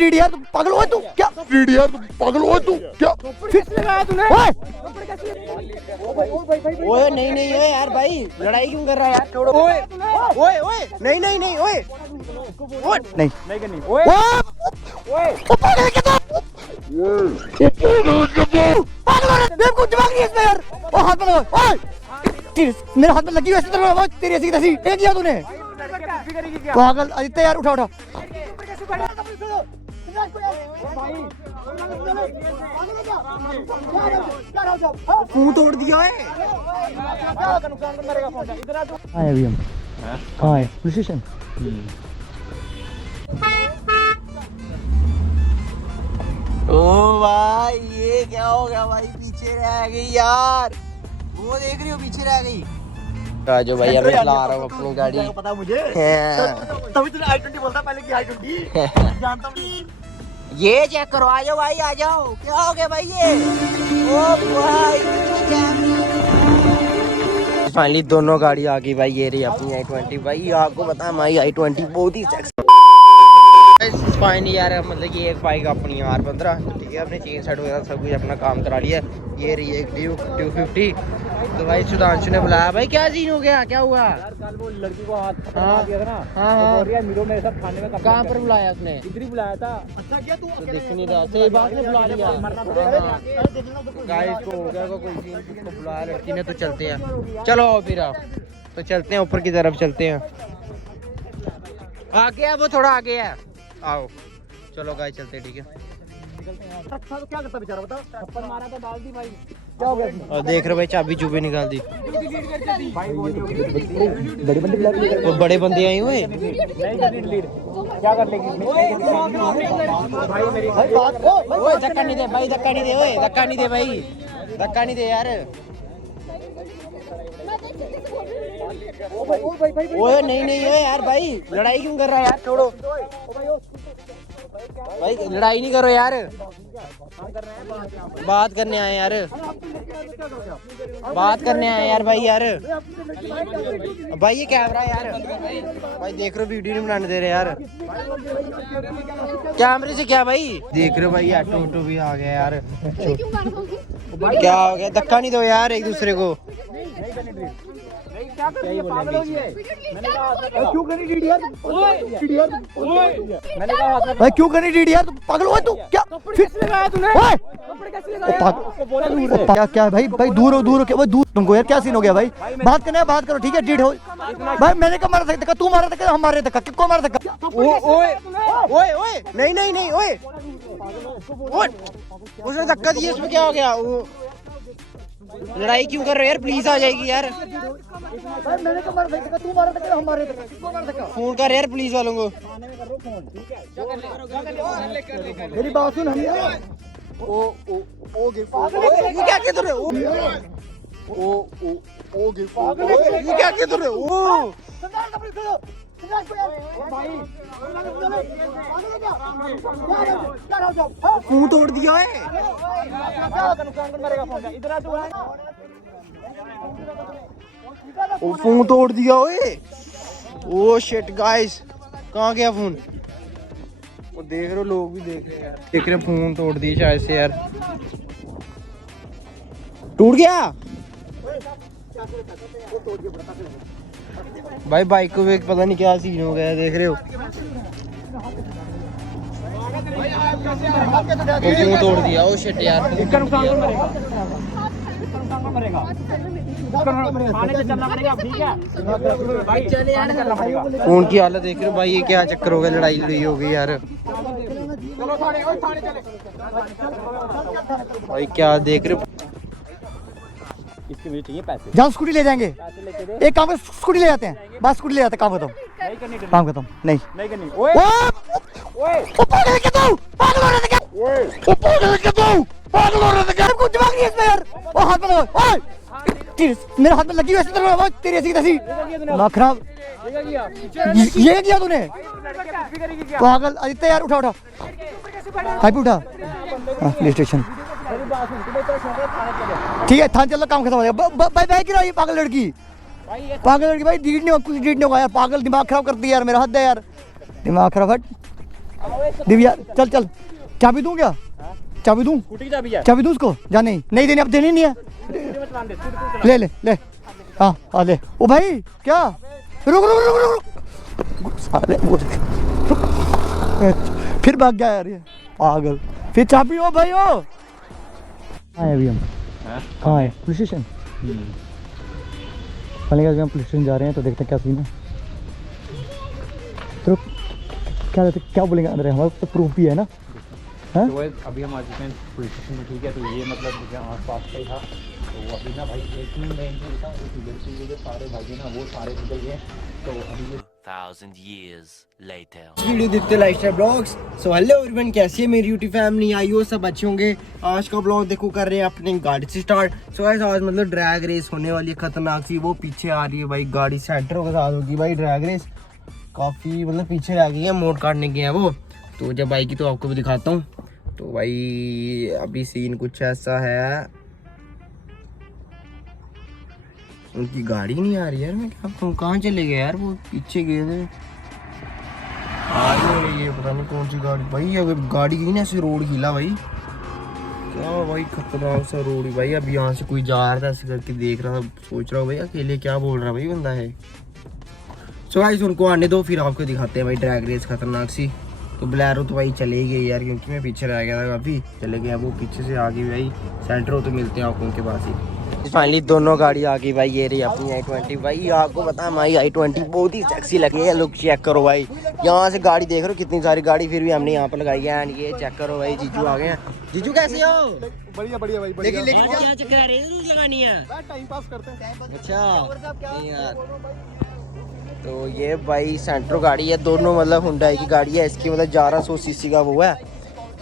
Read यार, तुम पागल हो तू क्या? रीड यार, तुम पागल हो तू क्या? फिर लगाया तूने? ओए नहीं नहीं ओए यार भाई लड़ाई क्यों कर रहा है यार? छोड़ो। ओए ओए ओए नहीं नहीं नहीं ओए नहीं नहीं करनी। ओए ओए पागल है क्या तू? पागल हो रहा है, मेरे को दिमाग नहीं है इसमें यार। ओ हाथ में लगा, ओए मेरे हाथ में लगी वैसे तरह तेरी ऐसी तैसी क्या किया तूने? पागल आदित्य यार, उठा उठा। मुंह तोड़ दिया है। आए अभी हम कहाँ है? Police station. ओ भाई ये क्या हो गया भाई? पीछे रह गई यार। वो देख रही हो पीछे रह गई। राजू भाई मैं चला रहा हूँ अपनी गाड़ी। पता मुझे तभी तूने i20 बोलता पहले कि i20 जानता हूँ। ये चेक करो, आ जाओ भाई आ जाओ। क्या हो गया भाई ये? ओ भाई फाइनली दोनों गाड़ी आ गई भाई। ये रही अपनी i20 भाई। आपको पता है हमारी i20 बहुत ही फाइन यार। मतलब कि एक बाइक अपनी है R15, ठीक है। अपने चेन सेट वगैरह सब कुछ अपना काम करा लिया। ये रही एक ड्यूक 250। तो भाई सुधांशु ने बुलाया। भाई क्या सीन हो गया? क्या हुआ यार? कल वो लड़की को हाथ दिया था ना। हाँ मीरो मेरे साथ खाने में कहाँ पर बुलाया उसने? इधर ही बुलाया था। अच्छा क्या तू तो दिख नहीं रहा? सही बात ने बुला लिया गाइस को। हो गया कोई सीन, किसको बुलाया लड़की ने। तो चलते हैं, चलो फिर आप तो चलते हैं ऊपर की तरफ चलते हैं। आगे है वो, थोड़ा आगे है। आओ चलो गाइस चलते हैं, ठीक है। अच्छा तो क्या करता बेचारा बता? थप्पड़ मारा था, डाल दी भाई। क्या हो गया? और देख रहे भाई चाबी चुबी निकाल दी। वो बड़े बंदे आए हुए। क्या कर लेगी? धक्का नहीं दे भाई, धक्का नहीं दे। ओए धक्का नहीं दे भाई, धक्का नहीं दे यार। ओए नहीं नहीं ओए यार भाई लड़ाई क्यों कर रहा है यार? छोड़ो भाई, लड़ाई नहीं करो यार। बात करने आए यार, बात करने आए यार भाई। यार भाई ये कैमरा यार भाई देख रहे हो, वीडियो नहीं बनाने दे रहे यार। कैमरे से क्या भाई? देख रहे हो भाई ऑटो ऑटो भी आ गया यार। क्या हो गया? धक्का नहीं दो यार एक दूसरे को। क्यों करनी डीडी यार? मैंने कहा भाई क्यों करनी डीडी यार? पागल हो तू क्या? फिर लगाया तूने? क्या क्या भाई? भाई दूर हो, दूर हो। क्या वो दूर? तुमको यार क्या सीन हो गया भाई? बात करना है बात करो, ठीक है। डीड हो भाई। मैंने कहा मारा धक्का, तू मारा धक्का, हम मारे धक्का। किसको मारा धक्का? ओए ओए ओए नहीं नहीं नहीं ओए उसने धक्का दिया, इसमें क्या हो गया? वो लड़ाई क्यों कर रहे हो यार? प्लीज आ जाएगी यार। मैंने कहा मारा धक्का, तू मारा धक्का, हम मारे धक्का। किसको मारा धक्का? फोन कर यार पुलिस वालों को। मेरी बात सुन। हम ये क्या कह रहे हो? ये क्या कह रहे हो? मुंह तोड़ दिया है। फोन तोड़ दिया ओए। ओ शिट गाइस, कहाँ गया फोन? वो देख रहे हो, लोग भी देख रहे हैं यार। देख रहे फोन तोड़ दिया शायद से यार। टूट गया भाई। बाइक को भी पता नहीं क्या सीन हो गया, देख रहे हो। फोन तोड़ दिया। ओ शिट यार। फोन की हालत देख रहे हो भाई। ये क्या चक्कर हो गया? लड़ाई लड़ाई हो गई यार भाई। क्या देख रहे हो? इसके मुझे चाहिए पैसे। जाओ स्कूटी ले जाएंगे। एक काम कर, स्कूटी ले जाते हैं। बस स्कूटी ले जाते हैं, काम खत्म। काम खत्म। नहीं करनी। ओए पागल है क्या तू? पागल हो रहा था क्या? पागल है क्या तू? पागल हो रहा था क्या? कुछ दिमाग नहीं है इसमें यार। ओ हाथ में लगा, ओए मेरे हाथ में लगी वैसे तरह तेरी ऐसी तैसी दिमाग खराब। ये किया तूने? पागल आदित्य यार, उठा उठा। हाई पे उठा। पुलिस स्टेशन ठीक है। थाने चलो, काम खत्म हो गया। भाई भाई गिरा ये पागल लड़की। पागल लड़की भाई। डीड नहीं, कुछ डीड नहीं होगा यार। पागल दिमाग खराब कर दिया यार मेरा। हद है यार। दिमाग खराब हट दिव्या चल चल चाबी दूं क्या चाबी दूं चाबी दूं उसको जा नहीं नहीं देनी अब देनी नहीं है ले ले ले हाँ हाँ ले ओ भाई क्या रुक रुक रुक रुक साले फिर भाग गया यार ये पागल फिर चाबी हो भाई हो आए अभी हम कहाँ है पुलिस स्टेशन अभी हम पुलिस स्टेशन जा रहे हैं तो देखते हैं क्या सीन है तो क्या बोलेंगे अंदर हमारे तो प्रूफ भी है ना तो अभी हम आ चुके हैं पुलिस स्टेशन में ठीक है तो ये मतलब आस पास का ही था तो अभी ना भाई एक ही सारे भाई ना वो सारे निकल गए तो अभी 1000 years later वीडियो देखते lifestyle blogs. So hello everyone, कैसी है मेरी यूट्यूब फैमिली? आई हो सब अच्छे होंगे। आज का ब्लॉग देखो कर रहे हैं अपनी गाड़ी से स्टार्ट। सो गाइस आज मतलब ड्रैग रेस होने वाली है खतरनाक सी। वो पीछे आ रही है भाई गाड़ी सेंटर के साथ होगी भाई ड्रैग रेस। काफ़ी मतलब पीछे रह गई है, मोड़ काटने गए हैं वो। तो जब आएगी तो आपको भी दिखाता हूँ। तो भाई अभी सीन कुछ ऐसा है, उनकी गाड़ी नहीं आ रही यार। मैं क्या कहूँ, कहाँ चले गए यार? वो पीछे गए थे, आ रही ये पता नहीं कौन सी गाड़ी भाई। अगर गाड़ी गई ना ऐसे रोड हिला भाई, क्या भाई खतरनाक सा रोड है भाई। अब यहाँ से कोई जा रहा था ऐसे करके देख रहा था, सोच रहा हूँ भाई अकेले क्या बोल रहा भाई बंदा है। सो गाइस उनको आने दो, फिर आपको दिखाते हैं भाई ड्रैग रेस खतरनाक सी। तो बोलेरो तो भाई चले गए यार, क्योंकि मैं पीछे रह गया था काफ़ी। चले गए वो पीछे से आ गई भाई सेंटर हो, तो मिलते हैं आपको उनके पास ही। फाइनली दोनों गाड़ी आ गई भाई। ये रही अपनी i20 भाई। आपको पता है हमारी i20 बहुत ही सेक्सी लगी है। लुक चेक करो भाई, यहाँ से गाड़ी देख रहे हो कितनी सारी गाड़ी, फिर भी हमने यहाँ पर लगाई है। एंड ये चेक करो भाई, जीजू आ गए हैं। जीजू कैसे हो? बढ़िया बढ़िया भाई लेकिन क्या चक्कर आ रही है लगानी है? टाइम पास करते हैं। अच्छा नहीं यार। तो ये भाई सेंट्रो गाड़ी है, दोनों मतलब हुंडई की गाड़ी है। इसकी मतलब 1100 सीसी का वो है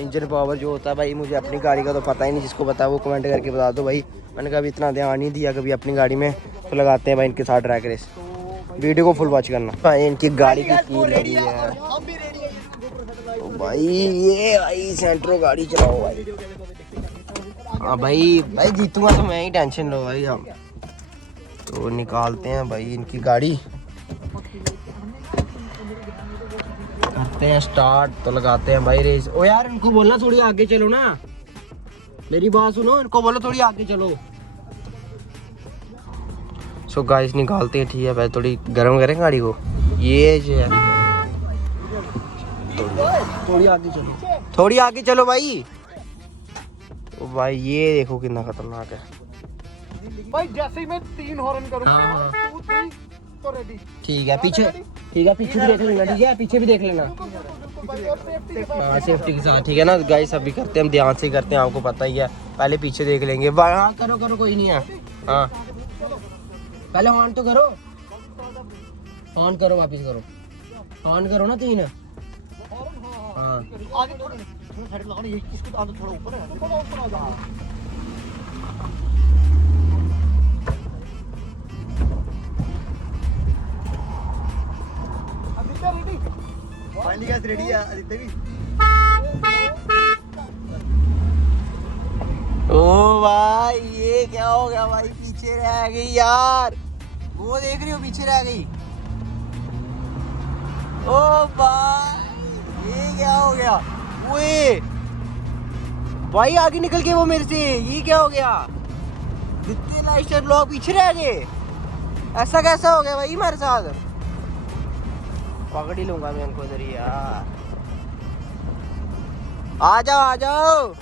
इंजन पावर जो होता है भाई। मुझे अपनी गाड़ी का तो पता ही नहीं, जिसको पता है वो कमेंट करके बता दो भाई। मैंने कभी इतना ध्यान नहीं दिया कभी अपनी गाड़ी में। तो लगाते हैं भाई इनके साथ ड्रैग रेस। वीडियो को फुल वॉच करना भाई। इनकी गाड़ी की की लगी है तो भाई। ये भाई सेंट्रो गाड़ी चलाओ भाई। हाँ भाई भाई जीतूंगा तो मैं ही, टेंशन लो भाई हम। तो निकालते हैं भाई इनकी गाड़ी, करते हैं स्टार्ट। तो लगाते हैं भाई रेस। ओ यार इनको बोलना थोड़ी आगे चलो ना, मेरी बात सुनो, इनको बोलो थोड़ी आगे चलो। सो गाइस निकालते हैं ठीक है भाई। थोड़ी गर्म करें गाड़ी को, ये जो है थोड़ी आगे चलो, थोड़ी आगे चलो भाई। तो भाई ये देखो कितना खतरनाक है भाई। जैसे ही मैं 3 हॉर्न करूंगा तो रेडी। ठीक है पीछे, ठीक है पीछे भी देख लेना, ठीक है पीछे भी देख लेना। हाँ सेफ्टी के साथ ठीक है ना गाइस। अभी करते हैं हम ध्यान से करते हैं, आपको पता ही है। पहले पीछे देख लेंगे। हाँ करो करो कोई नहीं है। हाँ पहले ऑन तो करो, ऑन करो वापिस करो, ऑन करो ना 3। हाँ आगे थोड़ा साइड लगाना, ये इसको आगे थोड़ा ऊपर है। फाइनली गाइस रेडी है आदित्य भी। ओ भाई ये क्या हो गया भाई, पीछे रह गई यार। वो देख रही हो पीछे रह गई। ओ भाई ये क्या हो गया? ओए भाई आगे निकल गए वो मेरे से, ये क्या हो गया? जितने लाइफस्टाइल ब्लॉग पीछे रह गए, ऐसा कैसा हो गया भाई हमारे साथ? पकड़ ही लूंगा मैं उनको इधर ही यार। आ जाओ आ जाओ।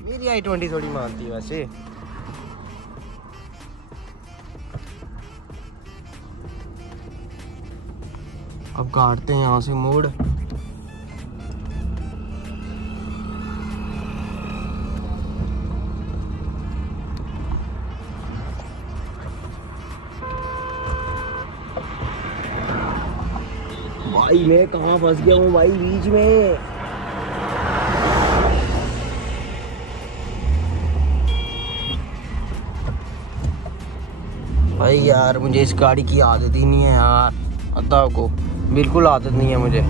मेरी i20 थोड़ी मानती है वैसे। अब काटते हैं यहाँ से मोड़। भाई मैं कहाँ फंस गया हूँ भाई बीच में। भाई यार मुझे इस गाड़ी की आदत ही नहीं है यार, अता को बिल्कुल आदत नहीं है मुझे।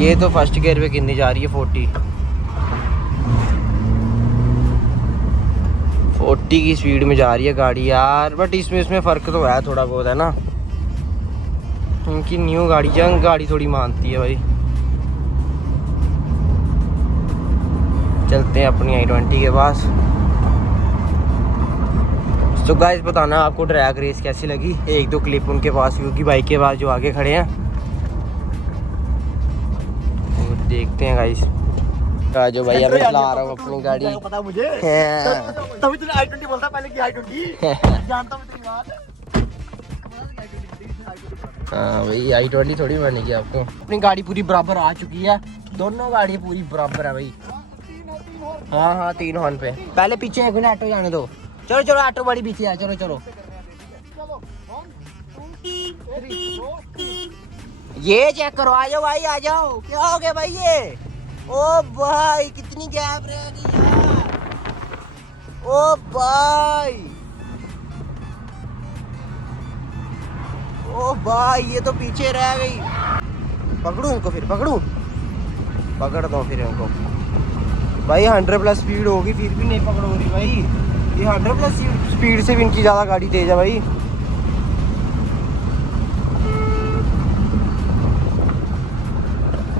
ये तो फर्स्ट गियर पे कितनी जा रही है? 40। 40 की स्पीड में जा रही है गाड़ी यार, बट इसमें फ़र्क तो है थोड़ा बहुत है ना, क्योंकि न्यू गाड़ी जंग गाड़ी थोड़ी मानती है भाई। चलते हैं अपनी i20 के पास। तो गाइस बताना आपको ड्रैग रेस कैसी लगी, 1-2 क्लिप उनके पास व्यू की बाइक के पास जो आगे खड़े हैं, तो देखते हैं गाइस। जो भाई मैं चला रहा हूँ अपनी गाड़ी, पता मुझे तभी तूने i20 बोलता पहले कि i20 जानता मैं तेरी बात। हाँ भाई i20 थोड़ी मानेगी आपको। अपनी गाड़ी पूरी बराबर आ चुकी है, दोनों गाड़ी पूरी बराबर है भाई। हाँ 3 हॉर्न पे। पहले पीछे एक मिनट ऑटो जाने दो। चलो ऑटो बड़ी पीछे है, चलो ये चेक करो, आ जाओ भाई आ जाओ। क्या हो गया भाई ये? ओ भाई कितनी गैप रह गई यार। ओ भाई ये तो पीछे रह गई। पकड़ू इनको, फिर पकड़ दो फिर इनको भाई। 100+ स्पीड होगी फिर भी नहीं पकड़ हो रही भाई। ये 100+ स्पीड से भी इनकी ज़्यादा गाड़ी तेज है भाई।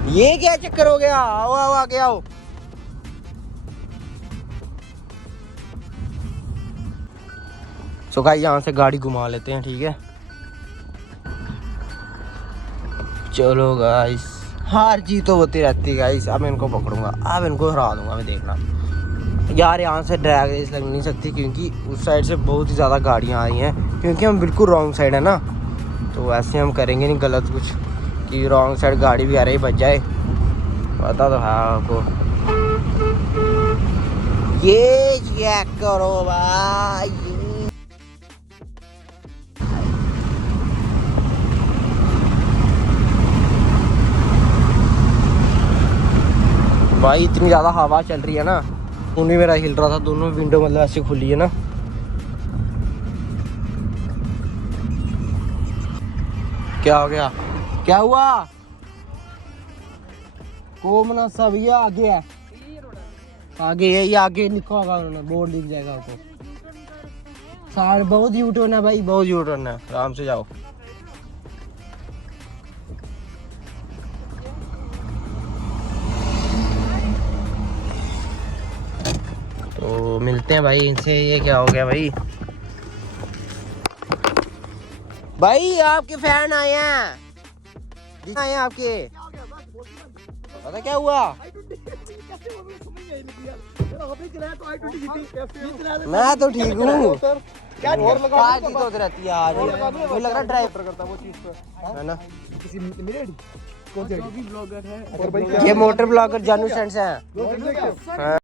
ये क्या चक्कर हो गया? आओ आगे आओ। सो गाइस यहाँ से गाड़ी घुमा लेते हैं, ठीक है। चलो गाइस, हार जीत तो होती रहती है गाइस। अब इनको पकड़ूंगा, अब इनको हरा दूंगा मैं, देखना यार। यहाँ से ड्रैग रेस लग नहीं सकती क्योंकि उस साइड से बहुत ही ज़्यादा गाड़ियाँ आ रही हैं, क्योंकि हम बिल्कुल रॉन्ग साइड है ना, तो ऐसे हम करेंगे नहीं गलत कुछ कि रॉन्ग साइड गाड़ी भी आ रही बच जाए। पता तो है आपको। ये चेक करो भाई, भाई इतनी ज़्यादा हवा चल रही है ना, खून भी मेरा हिल रहा था, दोनों विंडो मतलब ऐसे खुली है ना। क्या हो गया? क्या हुआ? कोमना सब ये आगे है, आगे ये आगे लिखा होगा उन्होंने, बोर्ड लिख जाएगा आपको। सारे बहुत यू टर्न है भाई, बहुत यू टर्न है, आराम से जाओ। तो मिलते हैं भाई इनसे। ये क्या हो गया भाई? भाई आपके फैन आए हैं आपके, पता क्या हुआ? मैं तो ठीक हूँ, रहती है आज, मुझे लग रहा ड्राइवर करता वो चीज है ना। ये मोटर ब्लॉगर जानू फ्रेंड्स हैं।